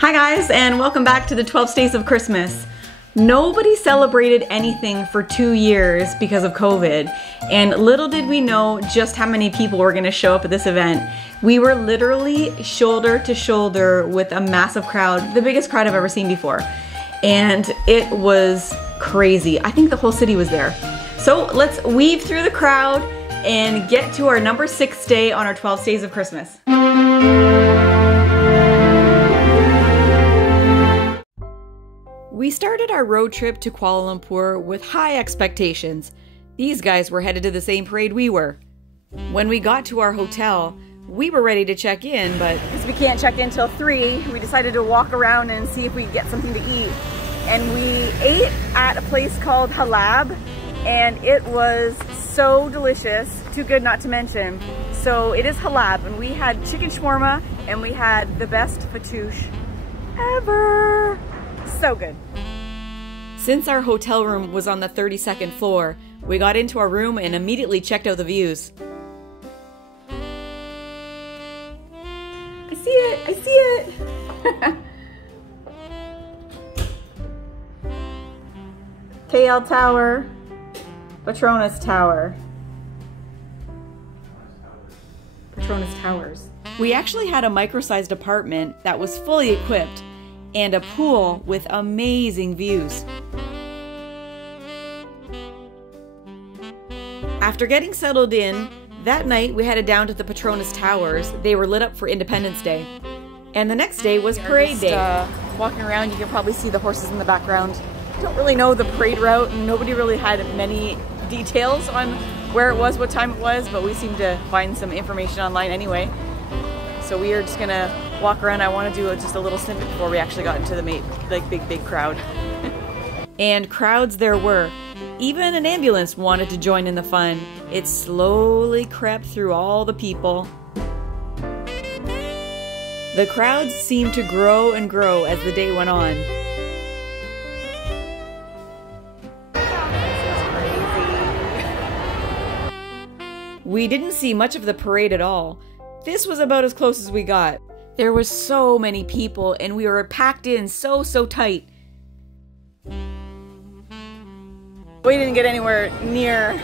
Hi guys, and welcome back to the 12 Days of Christmas. Nobody celebrated anything for 2 years because of COVID, and little did we know just how many people were going to show up at this event. We were literally shoulder to shoulder with a massive crowd, the biggest crowd I've ever seen before, and it was crazy. I think the whole city was there. So let's weave through the crowd and get to our number 6 day on our 12 Days of Christmas. We started our road trip to Kuala Lumpur with high expectations. These guys were headed to the same parade we were. When we got to our hotel, we were ready to check in, but because we can't check in till 3, we decided to walk around and see if we could get something to eat. And we ate at a place called Halab, and it was so delicious, too good not to mention. So it is Halab, and we had chicken shawarma, and we had the best fatouche ever. So good. Since our hotel room was on the 32nd floor, we got into our room and immediately checked out the views. I see it! I see it! KL Tower, Petronas Tower. Petronas Towers. We actually had a micro-sized apartment that was fully equipped and a pool with amazing views. After getting settled in, that night we headed down to the Petronas Towers. They were lit up for Independence Day. And the next day was Parade Day. Walking around, you can probably see the horses in the background. Don't really know the parade route, and nobody really had many details on where it was, what time it was, but we seemed to find some information online anyway. So we are just gonna walk around. I want to do just a little snippet before we actually got into the big crowd. And crowds there were. Even an ambulance wanted to join in the fun. It slowly crept through all the people. The crowds seemed to grow and grow as the day went on. We didn't see much of the parade at all. This was about as close as we got. There was so many people and we were packed in so tight. We didn't get anywhere near.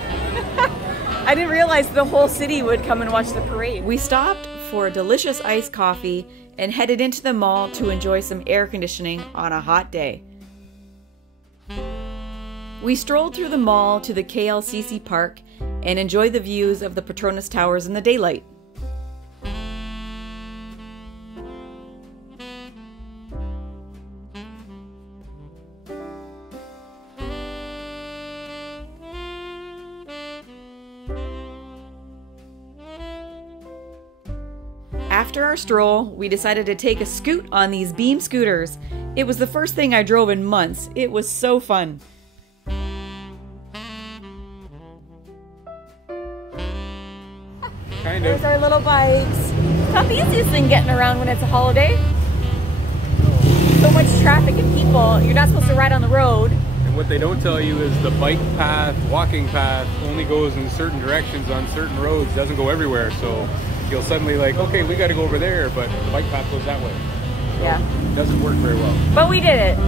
I didn't realize the whole city would come and watch the parade. We stopped for a delicious iced coffee and headed into the mall to enjoy some air conditioning on a hot day. We strolled through the mall to the KLCC Park and enjoyed the views of the Petronas Towers in the daylight. After our stroll, we decided to take a scoot on these beam scooters. It was the first thing I drove in months. It was so fun. Kind of. There's our little bikes. It's not the easiest thing getting around when it's a holiday. So much traffic and people. You're not supposed to ride on the road. And what they don't tell you is the bike path, walking path only goes in certain directions on certain roads, doesn't go everywhere. So you'll suddenly like, okay, we got to go over there, but the bike path goes that way. So yeah. It doesn't work very well. But we did it.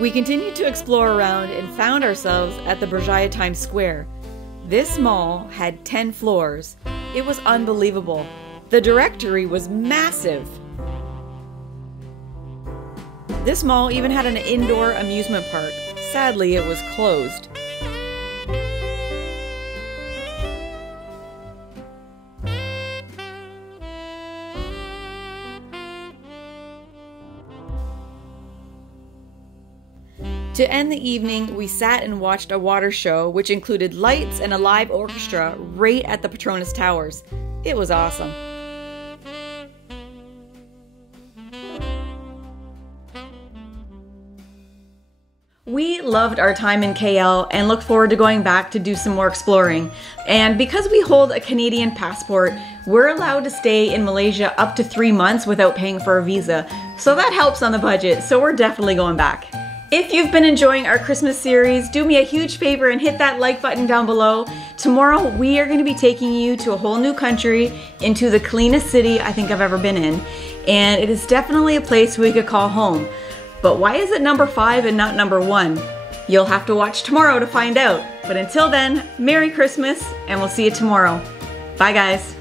We continued to explore around and found ourselves at the Berjaya Times Square. This mall had 10 floors. It was unbelievable. The directory was massive. This mall even had an indoor amusement park. Sadly, it was closed. To end the evening, we sat and watched a water show, which included lights and a live orchestra right at the Petronas Towers. It was awesome. We loved our time in KL and look forward to going back to do some more exploring. And because we hold a Canadian passport, we're allowed to stay in Malaysia up to 3 months without paying for a visa. So that helps on the budget, so we're definitely going back. If you've been enjoying our Christmas series, do me a huge favor and hit that like button down below. Tomorrow we are going to be taking you to a whole new country, into the cleanest city I think I've ever been in. And it is definitely a place we could call home. But why is it number 5 and not number 1? You'll have to watch tomorrow to find out. But until then, Merry Christmas, and we'll see you tomorrow. Bye guys.